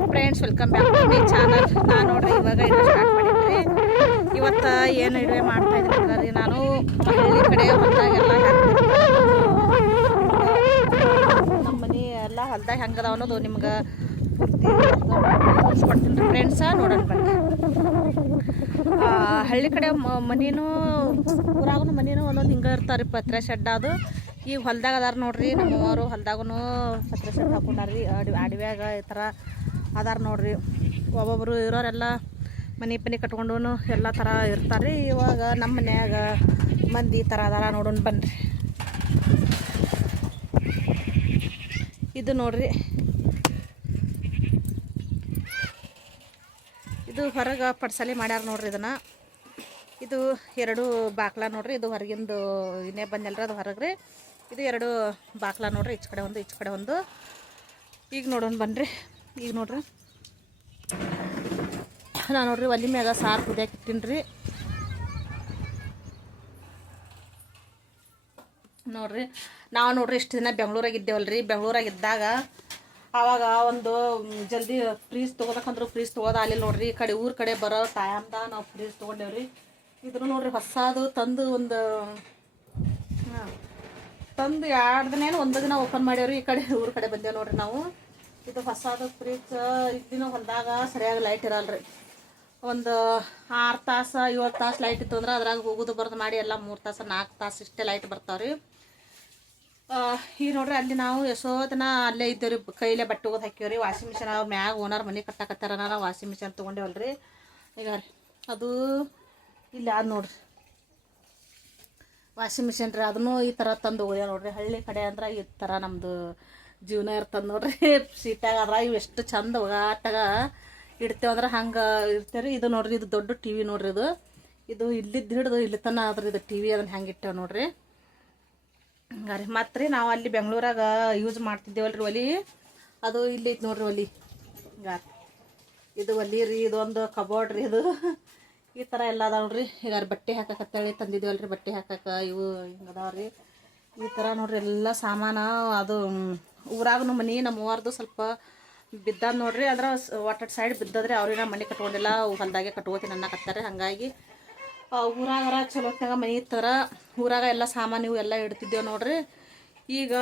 Hi friends, welcome back to my channel. ನಾನು ನೋಡ್ರಿ ಇವಾಗ ಇಡುವೆ ಸ್ಟಾರ್ಟ್ ಮಾಡಿದ್ರಿ. ಇವತ್ತು ಏನು ಇಡುವೆ ಮಾಡ್ತಾ ಇದ್ದೀನಿ ರೀ, ನಾನು ಹಳ್ಳಿ ಕಡೆ ಹೊಲದಾಗೆಲ್ಲ ನಮ್ಮ ಮನೆ ಎಲ್ಲ ಹೊಲ್ದಾಗ ಹೆಂಗದ ಅನ್ನೋದು ನಿಮ್ಗೆ ತೋರಿಸ್ಕೊಡ್ತೀನಿ ರೀ ಫ್ರೆಂಡ್ಸ. ನೋಡೋಣ ಬನ್ನಿ. ಹಳ್ಳಿ ಕಡೆ ಮನೇನು ಊರಾಗೂ ಮನೇನು ಒಂದೊಂದು ಹಿಂಗೆ ಇರ್ತಾರೆ ರೀ, ಪತ್ರೆ ಶೆಡ್. ಅದು ಈಗ ಹೊಲ್ದಾಗ ಅದಾರ ನೋಡ್ರಿ, ನಮ್ಮವರು ಹೊಲ್ದಾಗೂ ಪತ್ರೆ ಶೆಡ್ ಹಾಕೊಂಡಾರ್ರಿ. ಅಡವ್ಯಾಗ ಈ ಥರ ಅದಾರ ನೋಡ್ರಿ. ಒಬ್ಬೊಬ್ಬರು ಇರೋರೆಲ್ಲ ಮನೆ ಪನಿ ಕಟ್ಕೊಂಡು ಎಲ್ಲ ಥರ ಇರ್ತಾರೆ. ಇವಾಗ ನಮ್ಮ ಮನ್ಯಾಗ ಮಂದಿ ಈ ಥರ ಅದಾರ. ನೋಡೋಣ ಬನ್ನಿರಿ. ಇದು ನೋಡ್ರಿ, ಇದು ಹೊರಗೆ ಪಡ್ಸಲಿ ಮಾಡ್ಯಾರ ನೋಡ್ರಿ. ಇದನ್ನು ಇದು ಎರಡು ಬಾಕ್ಲ ನೋಡ್ರಿ. ಇದು ಹೊರಗಿಂದು ಇನ್ನೇ ಬಂದಲ್ರಿ, ಅದು ಹೊರಗ್ರಿ. ಇದು ಎರಡು ಬಾಕ್ಲ ನೋಡ್ರಿ, ಈಚೆ ಕಡೆ ಒಂದು ಈಚೆ ಕಡೆ ಒಂದು. ಈಗ ನೋಡೋಣ ಬನ್ನಿರಿ. ಈಗ ನೋಡ್ರಿ, ನಾನು ನೋಡ್ರಿ ಒಲಿ ಮ್ಯಾಗ ಸಾರು ಕುದಿಯಕ್ಕೆ ಇಟ್ಟಿನಿ ರೀ. ನೋಡ್ರಿ, ನಾವು ನೋಡ್ರಿ ಇಷ್ಟು ದಿನ ಬೆಂಗ್ಳೂರಾಗ ಇದ್ದೇವಲ್ರಿ. ಬೆಂಗ್ಳೂರಾಗಿದ್ದಾಗ ಆವಾಗ ಒಂದು ಜಲ್ದಿ ಫ್ರೀಜ್ ತೊಗೋಬೇಕಂದ್ರೆ ಫ್ರೀಜ್ ತೊಗೋದಾಗಲಿಲ್ಲ ನೋಡ್ರಿ. ಈ ಕಡೆ ಊರ ಕಡೆ ಬರೋ ಟೈಮ್ದಾಗ ನಾವು ಫ್ರೀಜ್ ತೊಗೊಂಡೇವ್ರಿ. ಇದ್ರ ನೋಡ್ರಿ ಹೊಸದು ತಂದು ಒಂದು ತಂದು 2 ದಿನ ಒಂದು ದಿನ ಓಪನ್ ಮಾಡ್ಯಾವ್ರಿ. ಈ ಕಡೆ ಊರ ಕಡೆ ಬಂದೇವು ನೋಡ್ರಿ ನಾವು. ಇದು ಹೊಸದು ಫ್ರಿಜ್. ಇದ್ದಿನ ಹೊಲದಾಗ ಸರಿಯಾಗಿ ಲೈಟ್ ಇರಲ್ರಿ. ಒಂದು 6 ತಾಸು 7 ತಾಸು ಲೈಟ್ ಇತ್ತು ಅಂದ್ರೆ ಅದ್ರಾಗ ಹೋಗೋದು ಬರೋದು ಮಾಡಿ ಎಲ್ಲ 3 ತಾಸು 4 ತಾಸು ಇಷ್ಟೇ ಲೈಟ್ ಬರ್ತಾವ್ರಿ. ಈಗ ನೋಡ್ರಿ, ಅಲ್ಲಿ ನಾವು ಎಷ್ಟೋ ದಿನ ಅಲ್ಲೇ ಇದ್ದೇವ್ರಿ. ಕೈಲೇ ಬಟ್ಟೆ ಹೋಗೋದು ಹಾಕ್ಯವ್ರಿ. ವಾಷಿಂಗ್ ಮಿಷಿನ್ ಅವ್ರ ಮ್ಯಾಗ ಓನರ್ ಮನೆ ಕಟ್ಟಾಕತ್ತಾರ. ನಾವು ವಾಷಿಂಗ್ ಮಿಷಿನ್ ತೊಗೊಂಡೇವಲ್ರಿ. ಈಗ ಅದು ಇಲ್ಲಿ ಅದು ನೋಡ್ರಿ ವಾಷಿಂಗ್ ಮಿಷಿನ್ ರೀ. ಅದನ್ನು ಈ ಥರ ತಂದು ಹೋಗ್ಯ ನೋಡ್ರಿ. ಹಳ್ಳಿ ಕಡೆ ಅಂದ್ರೆ ಈ ಥರ ನಮ್ಮದು ಜೀವನ ಇರ್ತದೆ ನೋಡ್ರಿ. ಸೀಟ್ಯಾಗ ಅದ್ರ ಇವು ಎಷ್ಟು ಚಂದ ಒಗಾಟಾಗ ಇಡ್ತೇವೆ ಅಂದ್ರೆ ಹಂಗೆ ಇರ್ತೇವೆ ರೀ. ಇದು ನೋಡ್ರಿ, ಇದು ದೊಡ್ಡ ಟಿ ವಿ ನೋಡ್ರಿ. ಇದು ಇಲ್ಲಿದ್ದು ಹಿಡಿದು ಇಲ್ಲಿ ತನ ಅದ್ರಿ. ಇದು ಟಿ ವಿ ಅದನ್ನು ಹೆಂಗೆ ಇಟ್ಟೇವೆ ನೋಡ್ರಿ. ಹಂಗಾರಿ ಮತ್ತು ರೀ, ನಾವು ಅಲ್ಲಿ ಬೆಂಗ್ಳೂರಾಗ ಯೂಸ್ ಮಾಡ್ತಿದ್ದೇವಲ್ರಿ ಒಲಿ, ಅದು ಇಲ್ಲಿ ಐತೆ ನೋಡ್ರಿ ಒಲಿ. ಹಿಂಗಾರಿ ಇದು ಒಲಿ ರೀ. ಇದೊಂದು ಕಬೋರ್ಡ್ ರೀ. ಇದು ಈ ಥರ ಎಲ್ಲ ಅದಾವ ನೋಡ್ರಿ. ಈಗ ಬಟ್ಟೆ ಹಾಕಕ್ಕತ್ತೇಳಿ ತಂದಿದ್ದೇವಲ್ರಿ, ಬಟ್ಟೆ ಹಾಕಕ್ಕೆ ಇವು ಹಿಂಗೆ ಅದಾವ ರೀ. ಈ ಥರ ನೋಡ್ರಿ ಎಲ್ಲ ಸಾಮಾನು. ಅದು ಊರಾಗೂ ಮನೆ ನಮ್ಮವ್ರದ್ದು ಸ್ವಲ್ಪ ಬಿದ್ದದ ನೋಡ್ರಿ. ಅದ್ರ ಒಟ್ಟದ ಸೈಡ್ ಬಿದ್ದದ್ರಿ. ಅವ್ರಿನ ಮನೆ ಕಟ್ಕೊಂಡಿಲ್ಲ, ಹೊಲ್ದಾಗೆ ಕಟ್ಕೋತೀನಿ ಅನ್ನಕತ್ತಾರೆ. ಹಾಗಾಗಿ ಊರಾಗರ ಚಲೋತ್ನಾಗ ಮನೆ ಇತ್ತರ ಊರಾಗ ಎಲ್ಲ ಸಾಮಾನು ಇವು ಎಲ್ಲ ಇಡ್ತಿದ್ದೇವೆ ನೋಡ್ರಿ. ಈಗ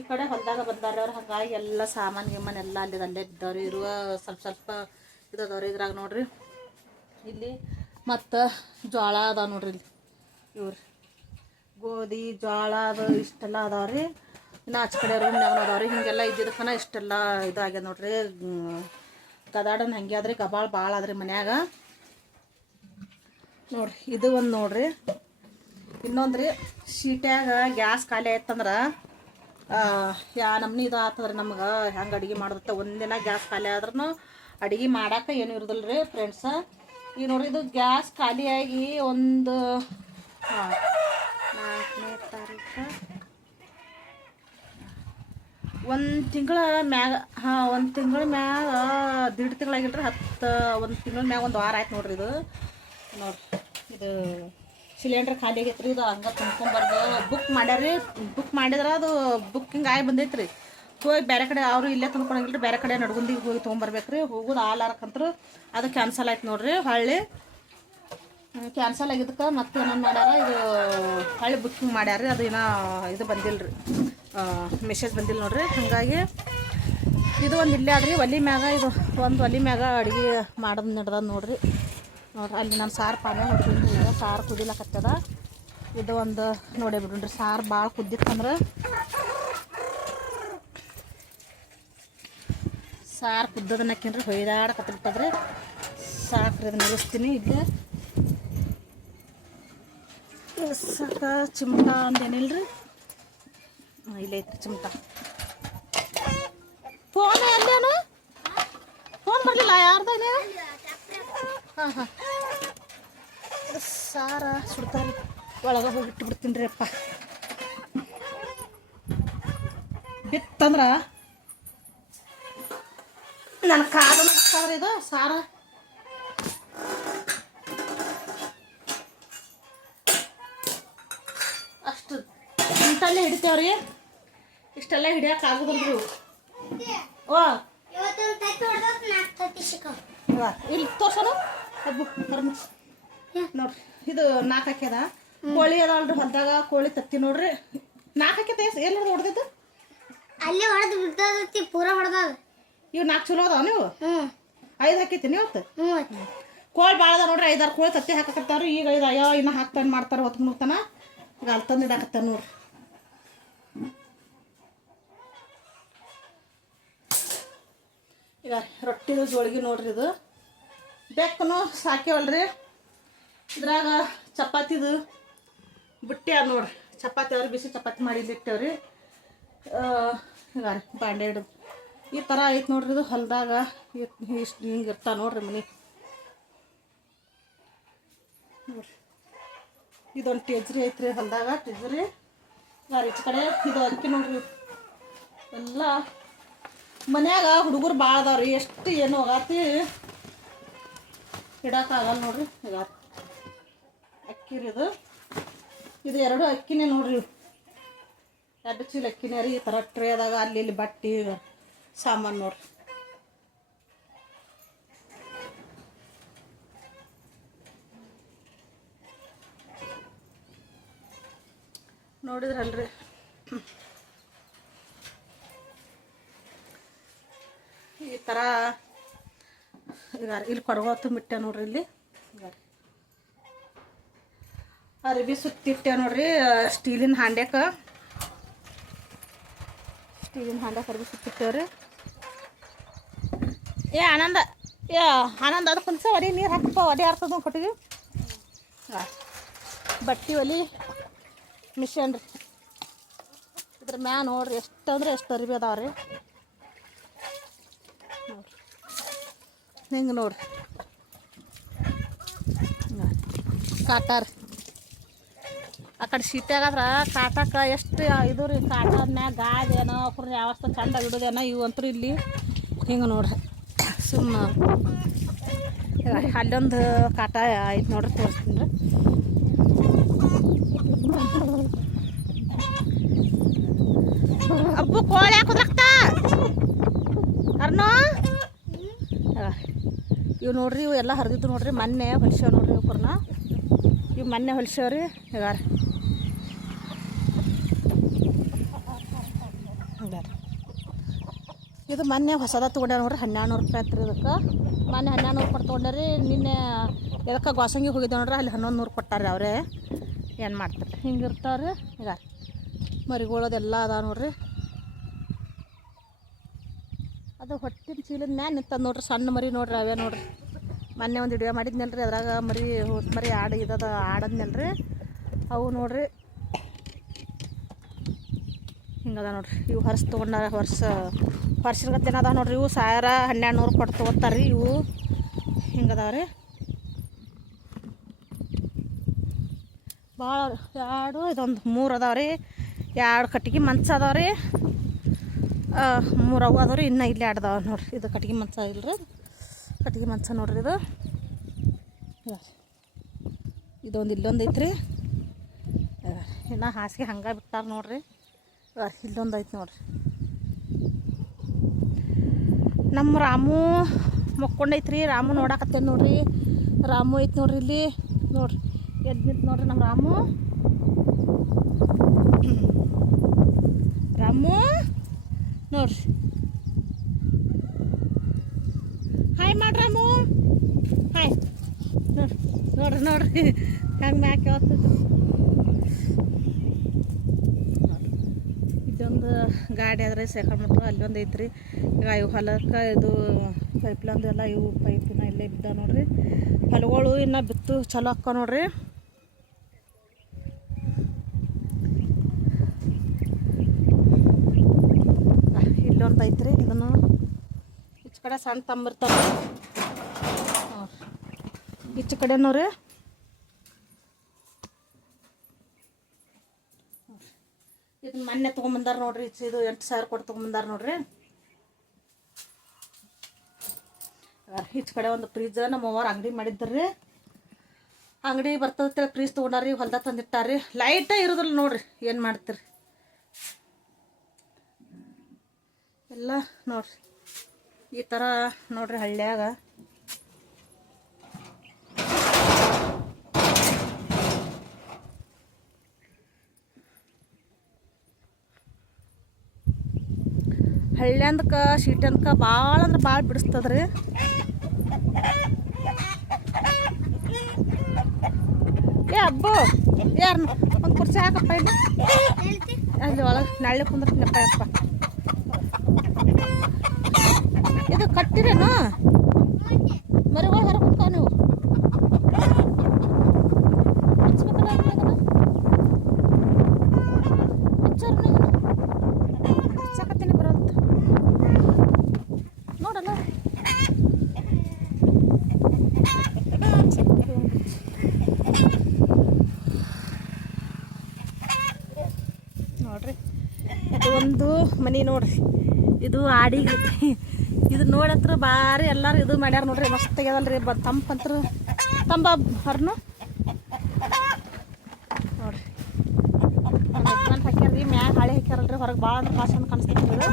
ಈ ಕಡೆ ಹೊಲ್ದಾಗ ಬಂದಾರ ಅವ್ರು, ಹಾಗಾಗಿ ಎಲ್ಲ ಸಾಮಾನು ಗಿಮಾನು ಎಲ್ಲ ಅಲ್ಲೇ ಬಿದ್ದವ್ರಿ. ಇರುವ ಸ್ವಲ್ಪ ಇದು ಅದಾವ್ರಿ ಇದ್ರಾಗ ನೋಡ್ರಿ. ಇಲ್ಲಿ ಮತ್ತು ಜೋಳ ಅದಾವ ನೋಡ್ರಿ. ಇಲ್ಲಿ ಇವ್ರಿ ಗೋಧಿ ಜೋಳ ಅದು ಇಷ್ಟೆಲ್ಲ ಅದಾವ್ರಿ. ಇನ್ನು ಆಚೆ ಕಡೆ ರೂಮ್ನಾಗ ಅದಾವ್ರಿ. ಹಿಂಗೆಲ್ಲ ಇದ್ದಿದ್ದಕ್ಕನ ಇಷ್ಟೆಲ್ಲ ಇದಾಗ್ಯದ ನೋಡ್ರಿ. ಗದಾಡನ್ ಹಂಗೆ ಆದ್ರಿ, ಗಬಾಳ ಭಾಳ ಆದ್ರಿ ಮನ್ಯಾಗ ನೋಡ್ರಿ. ಇದು ಒಂದು ನೋಡ್ರಿ. ಇನ್ನೊಂದು ರೀ, ಶೀಟ್ಯಾಗ ಗ್ಯಾಸ್ ಖಾಲಿ ಆಯ್ತಂದ್ರೆ ನಮ್ನಿ ಇದು ಆಗ್ತದ್ರಿ ನಮ್ಗೆ. ಹೆಂಗೆ ಅಡುಗೆ ಮಾಡೋದತ್ತ ಒಂದಿನ ಗ್ಯಾಸ್ ಖಾಲಿ ಆದ್ರೂ ಅಡುಗೆ ಮಾಡೋಕೆ ಏನು ಇರೋದಿಲ್ಲ ರೀ ಫ್ರೆಂಡ್ಸ. ಈಗ ನೋಡ್ರಿ, ಇದು ಗ್ಯಾಸ್ ಖಾಲಿಯಾಗಿ ಒಂದು 4ನೇ ತಾರೀಕು 1 ತಿಂಗಳ ಮ್ಯಾಗ, 1 ತಿಂಗಳ ಮ್ಯಾಗ 1.5 ತಿಂಗಳಾಗಿಲ್ರಿ. 1 ತಿಂಗಳ ಮ್ಯಾಗ 1 ವಾರ ಆಯ್ತು ನೋಡ್ರಿ. ಇದು ನೋಡ್ರಿ, ಇದು ಸಿಲಿಂಡ್ರ್ ಖಾಲಿ ಆಗೈತೆ ರೀ. ಇದು ಹಂಗೆ ತುಂಬ್ಕೊಂಬರ್ದು ಬುಕ್ ಮಾಡ್ಯಾರಿ. ಬುಕ್ ಮಾಡಿದ್ರೆ ಅದು ಬುಕ್ಕಿಂಗ್ ಆಗಿ ಬಂದೈತೆ ರೀ. ಹೋಗಿ ಬೇರೆ ಕಡೆ ಅವರು ಇಲ್ಲೇ ತಂದ್ಕೊಳಂಗಿಲ್ಲ ರೀ. ಬೇರೆ ಕಡೆ ನಡ್ಗುಂದಿಗೆ ಹೋಗಿ ತೊಗೊಂಬರ್ಬೇಕು ರೀ. ಹೋಗೋದು ಆಲಾರಕ್ಕಂತರು ಅದು ಕ್ಯಾನ್ಸಲ್ ಆಯ್ತು ನೋಡ್ರಿ. ಹೊಳ್ಳಿ ಕ್ಯಾನ್ಸಲ್ ಆಗಿದ್ದಕ್ಕೆ ಮತ್ತೆ ಏನೋ ಮಾಡ್ಯಾರ, ಇದು ಹೊಳ್ಳಿ ಬುಕ್ಕಿಂಗ್ ಮಾಡ್ಯಾರ ರೀ. ಅದು ಏನೋ ಇದು ಬಂದಿಲ್ಲ ರೀ, ಮೆಸೇಜ್ ಬಂದಿಲ್ಲ ನೋಡ್ರಿ. ಹಾಗಾಗಿ ಇದು ಒಂದು ಇಲ್ಲೇ ಆದ್ರಿ ಒಲಿ ಮ್ಯಾಗ. ಇದು ಒಂದು ಒಲಿ ಮ್ಯಾಗ ಅಡುಗೆ ಮಾಡೋದು ನಡೆದ ನೋಡ್ರಿ. ನೋಡ್ರಿ, ಅಲ್ಲಿ ನಾನು ಸಾರು ಪಾನ ಹೊಡ್ತೀನಿ. ಸಾರು ಕುದಿಲಕತ್ತದ. ಇದು ಒಂದು ನೋಡೇ ಬಿಡ್ರಿ. ಸಾರು ಭಾಳ ಕುದ್ದಿತ್ತಂದ್ರೆ ಸಾರು ಕುದ್ದದನ್ನ ಹಾಕಿನ್ರಿ ಹೊಯ್ದಾಡಕತ್ತಿರ್ತದ್ರಿ. ಸಾಕ್ರಿ, ಅದನ್ನ ನಿಲ್ಲಿಸ್ತೀನಿ. ಇಲ್ಲೇ ಸಾಕ ಚಿಮಟ ಅಂದೇನಿಲ್ರಿ. ಇಲ್ಲೇ ಐತ್ರಿ ಚಿಮಟ. ಫೋನ್ ಎಲ್ಲೇನು ಫೋನ್ ಬರಲಿಲ್ಲ ಯಾರ್ದಾಗ? ಹಾಂ ಸಾರ ಸುಡ್ತಾರೆ. ಒಳಗೆ ಹೋಗಿ ಇಟ್ಟು ರೀ ಅಪ್ಪ. ಬಿತ್ತಂದ್ರೆ ನನ್ನ ಕಾದನ ಇದು ಸಾರ ಅಷ್ಟು ಇಂತಲ್ಲೇ ಹಿಡಿತೇವ್ರಿ. ಇಷ್ಟೆಲ್ಲ ಹಿಡಿಯೋಕೆ ಆಗೋದಿಲ್ರಿ. ಓ ಇಲ್ಲಿ ತೋರ್ಸೋನು ಹಬ್ಬ ಕರ್ಮ ನೋಡ್ರಿ ಇದು 4 ಹಾಕ್ಯದ ಕೋಳಿ ಅದಾವಲ್ರಿ ಹೊಲದಾಗ ಕೋಳಿ ತತ್ತಿ ನೋಡ್ರಿ 4 ಹಾಕ್ಯದ ಎಲ್ಲಿ ಹೊಡೆದಿದ್ದು ಅಲ್ಲೇ ಹೊಡೆದು ಬಿಡ್ತದತಿ ಪೂರ ಹೊಡೆದ ಇವು 4 ಚಲೋ ಅದಾವ ನೀವು 5 ಹಾಕೈತಿ ಇವತ್ತು ಕೋಳಿ ಭಾಳ ಅದ ನೋಡ್ರಿ 5-6 ಕೋಳಿ ತತ್ತಿ ಹಾಕಕತ್ತಾವ್ರಿ ಈಗ 5 ಅಯ್ಯೋ ಇನ್ನು ಹಾಕ್ತಾನೆ ಮಾಡ್ತಾರೆ ಹೊತ್ತು ಮುಗ್ತಾನ ಈಗ ಅಲ್ಲಿ ತಂದು ಇಡಾಕತ್ತಾನ ನೋಡ್ರಿ ಈಗ ರೊಟ್ಟಿದು ಜೋಳಿಗೆ ನೋಡ್ರಿ ಇದು ಬೆಕ್ಕನು ಸಾಕ್ಯವಲ್ರಿ ಇದ್ರಾಗ ಚಪಾತಿದು ಬುಟ್ಟಿ ಅದ ನೋಡ್ರಿ ಚಪಾತಿ ಅವ್ರಿ ಬಿಸಿ ಚಪಾತಿ ಮಾಡಿಟ್ಟಿವ್ರಿ ಈಗ ಬಾಂಡೆ ಹಿಡಿದು ಈ ಥರ ಐತೆ ನೋಡ್ರಿ ಇದು ಹೊಲದಾಗ ಇಷ್ಟು ಹಿಂಗೆ ಇರ್ತಾವೆ ನೋಡ್ರಿ ಮನೆ ನೋಡ್ರಿ ಇದೊಂದು ಟೆಜ್ರಿ ಐತ್ರಿ ಹೊಲದಾಗ ಟೆಜ್ರಿ ಈಚ ಕಡೆ ಇದು ಅಕ್ಕಿ ನೋಡ್ರಿ ಎಲ್ಲ ಮನ್ಯಾಗ ಹುಡುಗರು ಭಾಳ ಅದಾವ್ರಿ ಎಷ್ಟು ಏನು ಹೋಗತಿ ಇಡೋಕ್ಕಾಗಲ್ಲ ನೋಡ್ರಿ ಈಗ ಅಕ್ಕಿ ರೀ ಇದು 2 ಅಕ್ಕಿನೇ ನೋಡ್ರಿ 2 ಚೀಲ ಅಕ್ಕಿನೇ ರೀ ಈ ಥರ ಟ್ರೇದಾಗ ಅಲ್ಲಿ ಇಲ್ಲಿ ಬಟ್ಟೆ ಸಾಮಾನು ನೋಡ್ರಿ ನೋಡಿದ್ರಲ್ರಿ ಈ ಥರ ಈಗ ಇಲ್ಲಿ ಕೊಡಗೋತು ಮಿಟ್ಟೆ ನೋಡ್ರಿ ಇಲ್ಲಿ ಅರಿವಿ ಸುತ್ತಿಟ್ಟೆ ನೋಡ್ರಿ ಸ್ಟೀಲಿನ ಹಾಂಡ್ಯಾಕ ಅರಿವಿ ಸುತ್ತಿಟ್ಟೇವ್ರಿ ಆನಂದ ಅದು ಕುಂಚ ಒಡಿ ನೀರು ಹಾಕಪ್ಪ ಒಡಿ ಹಾರ್ತದ ಕೊಟ್ಟಿಗೆ ಬಟ್ಟೆ ಒಲಿ ಮಿಷನ್ ರೀ ಇದ್ರ ಮ್ಯಾ ನೋಡ್ರಿ ಎಷ್ಟು ಅಂದ್ರೆ ಎಷ್ಟು ಅರಿವಿ ಅದಾವ್ರಿ ಹಿಂಗೆ ನೋಡ್ರಿ ಕಾಟಾರ ಆ ಕಡೆ ಶೀತ್ಯಾಗದ್ರ ಕಾಟಕ್ಕೆ ಎಷ್ಟು ಇದು ರೀ ಕಾಟದ ಮ್ಯಾಗ ಗಾಜ್ ಏನೋ ಅವ್ರ ಯಾವಷ್ಟು ಚಂದ ಇಡೋದೇನೋ ಇವು ಅಂತೂ ಇಲ್ಲಿ ಹಿಂಗೆ ನೋಡ್ರಿ ಸುಮ್ಮನೆ ಅಲ್ಲೊಂದು ಕಾಟ ಐತೆ ನೋಡ್ರಿ ತೋರಿಸ್ತೀನಿ ರೀ ಅಬ್ಬು ಕೋಳಿ ಹಾಕೋದ್ರಕ್ತ ಅರ್ನೋ ಇವು ನೋಡ್ರಿ ಇವು ಎಲ್ಲ ಹರಿದಿದ್ದು ನೋಡ್ರಿ ಮೊನ್ನೆ ಹೊಲ್ಸ್ಯಾವ ನೋಡ್ರಿ ಇವ್ರನ್ನ ಇವು ಮೊನ್ನೆ ಹೊಲ್ಸ್ಯಾವ್ರಿ ಈಗ ಇದು ಮೊನ್ನೆ ಹೊಸದ ತೊಗೊಂಡ್ಯಾರ ನೋಡ್ರಿ 1200 ರೂಪಾಯಿ ಆಯ್ತು ರೀ ಇದಕ್ಕೆ ಮೊನ್ನೆ 1200 ಕೊಟ್ಟು ತೊಗೊಂಡ್ರಿ ನಿನ್ನೆ ಇದಕ್ಕೆ ಗೋಸಂಗಿ ಹೋಗಿದ್ದೆ ನೋಡ್ರಿ ಅಲ್ಲಿ 1100 ಕೊಟ್ಟಾರೆ ಅವರೇ ಏನು ಮಾಡ್ತಾರೆ ಹಿಂಗೆ ಇರ್ತಾವ್ರಿ ಈಗ ಮರಿಗಳದೆಲ್ಲ ಅದಾವ ನೋಡ್ರಿ ಅದು ಹೊಟ್ಟಿನ ಚೀಲದ ಮ್ಯಾಲ ನಿಂತದ ನೋಡ್ರಿ ಸಣ್ಣ ಮರಿ ನೋಡ್ರಿ ಅವೇ ನೋಡ್ರಿ ಮೊನ್ನೆ ಒಂದು ವಿಡಿಯೋ ಮಾಡಿದ್ನಲ್ರಿ ಅದ್ರಾಗ ಮರಿ ಆಡು ಇದದ ಆಡದ್ನಲ್ರಿ ಅವು ನೋಡ್ರಿ ಹಿಂಗದ ನೋಡ್ರಿ ಇವು ಹೊರ್ಸ್ ತೊಗೊಂಡಾರ ಹೊರ್ಸಿರ್ಗತ್ತೇನ ಅದಾವ ನೋಡ್ರಿ ಇವು 1200 ಕೊಟ್ಟು ತೊಗೊತಾರ್ರಿ ಇವು ಹಿಂಗದಾವ್ರಿ ಭಾಳ ಎರಡು ಇದೊಂದು 3 ಅದಾವ್ರಿ 2 ಕಟ್ಟಿಗೆ ಮಂಚ ಅದಾವ್ರಿ 3 ಅವು ಅದಾವ್ರಿ ಇನ್ನೂ ಇಲ್ಲಿ ಆಡ್ದಾವ ನೋಡ್ರಿ ಇದು ಕಟ್ಟಿಗೆ ಮಂಚ ಇಲ್ರಿ ಕಟ್ಟಿಗೆ ಮಂಚ ನೋಡ್ರಿ ಇದೊಂದು ಇಲ್ಲೊಂದು ಐತ್ರಿ ಇನ್ನು ಹಾಸಿಗೆ ಹಂಗೆ ಬಿಟ್ಟಾರ ನೋಡ್ರಿ ಇಲ್ಲೊಂದು ಐತಿ ನೋಡ್ರಿ ನಮ್ಮ ರಾಮು ಮಕ್ಕೊಂಡೈತ್ರಿ ರಾಮು ನೋಡಾಕತ್ತೇನೆ ನೋಡ್ರಿ ರಾಮು ಐತಿ ನೋಡ್ರಿ ಇಲ್ಲಿ ನೋಡ್ರಿ ಎದ್ದು ನಿಂತು ನೋಡ್ರಿ ನಮ್ಮ ರಾಮು ನೋಡ್ರಿ ಹಾಯ್ ಮಾಡ್ರಾಮು ಹಾಯ್ ನೋಡ್ರಿ ಹಂಗೆ ಮ್ಯಾಕೆ ಯಾವತ್ತು ಇಲ್ಲೊಂದು ಗಾಡಿ ಆದ್ರೆ ಸೇರ್ಕೊಂಡ್ಬಿಟ್ಟು ಅಲ್ಲೊಂದು ಐತ್ರಿ ಈಗ ಇವು ಹೊಲಕ್ಕೆ ಇದು ಪೈಪ್ಲೈನ್ದು ಎಲ್ಲ ಇವು ಪೈಪಿನ ಇಲ್ಲೇ ಬಿದ್ದ ನೋಡ್ರಿ ಹೊಲಗಳು ಇನ್ನು ಬಿತ್ತು ಚಲೋ ಅಕ್ಕ ನೋಡ್ರಿ ಇಲ್ಲೊಂದು ಐತ್ರಿ ಇದನ್ನು ಈಚ ಕಡೆ ಸಣ್ಣ ತಂಬಿರ್ತಾವ ಈಚ ಕಡೆನೂ ರೀ ಇದನ್ನ ಮೊನ್ನೆ ತೊಗೊಂಬಂದಾರ ನೋಡ್ರಿ ಇದು 8000 ಕೊಟ್ಟು ತೊಗೊಂಬಂದಾರ ನೋಡ್ರಿ ಈಚ ಕಡೆ ಒಂದು ಫ್ರಿಜ್ ನಮ್ಮ ಅವ್ವಾರ ಅಂಗಡಿ ಮಾಡಿದ್ರಿ ಅಂಗಡಿ ಬರ್ತದೆ ಫ್ರಿಜ್ ತೊಗೊಂಡಾರಿ ಹೊಲ್ದಾಗ ತಂದಿಟ್ಟಾರಿ ಲೈಟೇ ಇರೋದಿಲ್ಲ ನೋಡ್ರಿ ಏನು ಮಾಡ್ತೀರಿ ಎಲ್ಲ ನೋಡ್ರಿ ಈ ಥರ ನೋಡ್ರಿ ಹಳ್ಳ್ಯಾಗ ಹಳ್ಳ್ಯಾಂದಕ್ಕೆ ಶೀಟಂದಕ್ಕೆ ಭಾಳ ಅಂದ್ರೆ ಭಾಳ ಬಿಡಿಸ್ತದ್ರಿ. ಏ ಅಬ್ಬು ಯಾರನ್ನ ಒಂದು ಕುರ್ಚಿ ಹಾಕಪ್ಪ ಇಲ್ಲಿ ಅಲ್ಲಿ ಒಳಗೆ ನಾಳೆ ಕುಂದ್ರಪ್ಪ ಯಪ್ಪ. ಇದು ಕಟ್ಟಿರೇನು ಮರಿಗಳು ಹೊರ ಕುಂತಾವ ನೀವು ಹಚ್ಬೇಕಲ್ಲ ಹಚ್ಚಕತ್ತೀನಿ ಬರೋಂತ ನೋಡಲ್ಲ ನೋಡ್ರಿ. ಇದು ಒಂದು ಮನೆ ನೋಡ್ರಿ, ಇದು ಆಡಿಗೆ ಇದು ನೋಡತ್ರ ಭಾರಿ ಎಲ್ಲಾರು ಇದು ಮಾಡ್ಯಾರ ನೋಡ್ರಿ. ಮಸ್ತ್ ಆಗ್ಯದಲ್ರಿ ತಂಪಂತ್ರ ತಂಬ ಹೊರನು ನೋಡ್ರಿ. ಯಜಮಾನ್ ಹಾಕ್ಯಾರ್ರಿ ಮ್ಯಾಗ ಹಾಳೆ ಹಾಕ್ಯಾರಲ್ರಿ. ಹೊರಗೆ ಭಾಳ ಅಂದ್ರೆ ಭಾಳ ಚಂದ ಕಾಣಿಸ್ತೈತಿ ಇದು.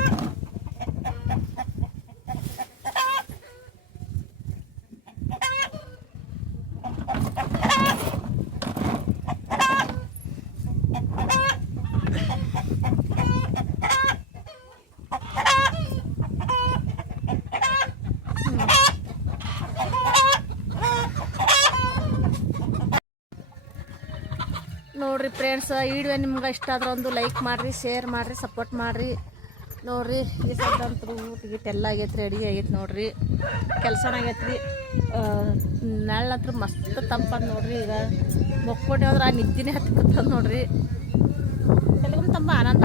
ನೋಡ್ರಿ ಫ್ರೆಂಡ್ಸ್, ಈ ವಿಡಿಯೋ ನಿಮ್ಗೆ ಇಷ್ಟ ಆದ್ರೆ ಒಂದು ಲೈಕ್ ಮಾಡಿರಿ, ಶೇರ್ ಮಾಡಿರಿ, ಸಪೋರ್ಟ್ ಮಾಡಿರಿ. ನೋಡಿರಿ ಈ ಸದ್ದಂತೂ ಊಟ ಎಲ್ಲ ಆಗೈತೆ ರೀ, ಅಡುಗೆ ಆಗೈತೆ ನೋಡ್ರಿ. ಕೆಲಸನ ಆಗೈತೆ ರೀ. ನೆಳ್ಳಂತ್ರ ಮಸ್ತ್ ತಂಪದ ನೋಡ್ರಿ. ಈಗ ಮಕ್ಕೊಟ್ಟೆ ಅಂದ್ರೆ ಆ ನಿದ್ದಿನೇ ಹತ್ಕೊತದ ನೋಡ್ರಿ. ಕೆಲವೊಂದು ತುಂಬ ಆನಂದ.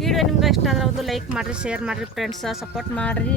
ವಿಡಿಯೋ ನಿಮ್ಗೆ ಇಷ್ಟ ಆದ್ರೆ ಒಂದು ಲೈಕ್ ಮಾಡಿರಿ, ಶೇರ್ ಮಾಡಿರಿ ಫ್ರೆಂಡ್ಸ್, ಸಪೋರ್ಟ್ ಮಾಡಿರಿ.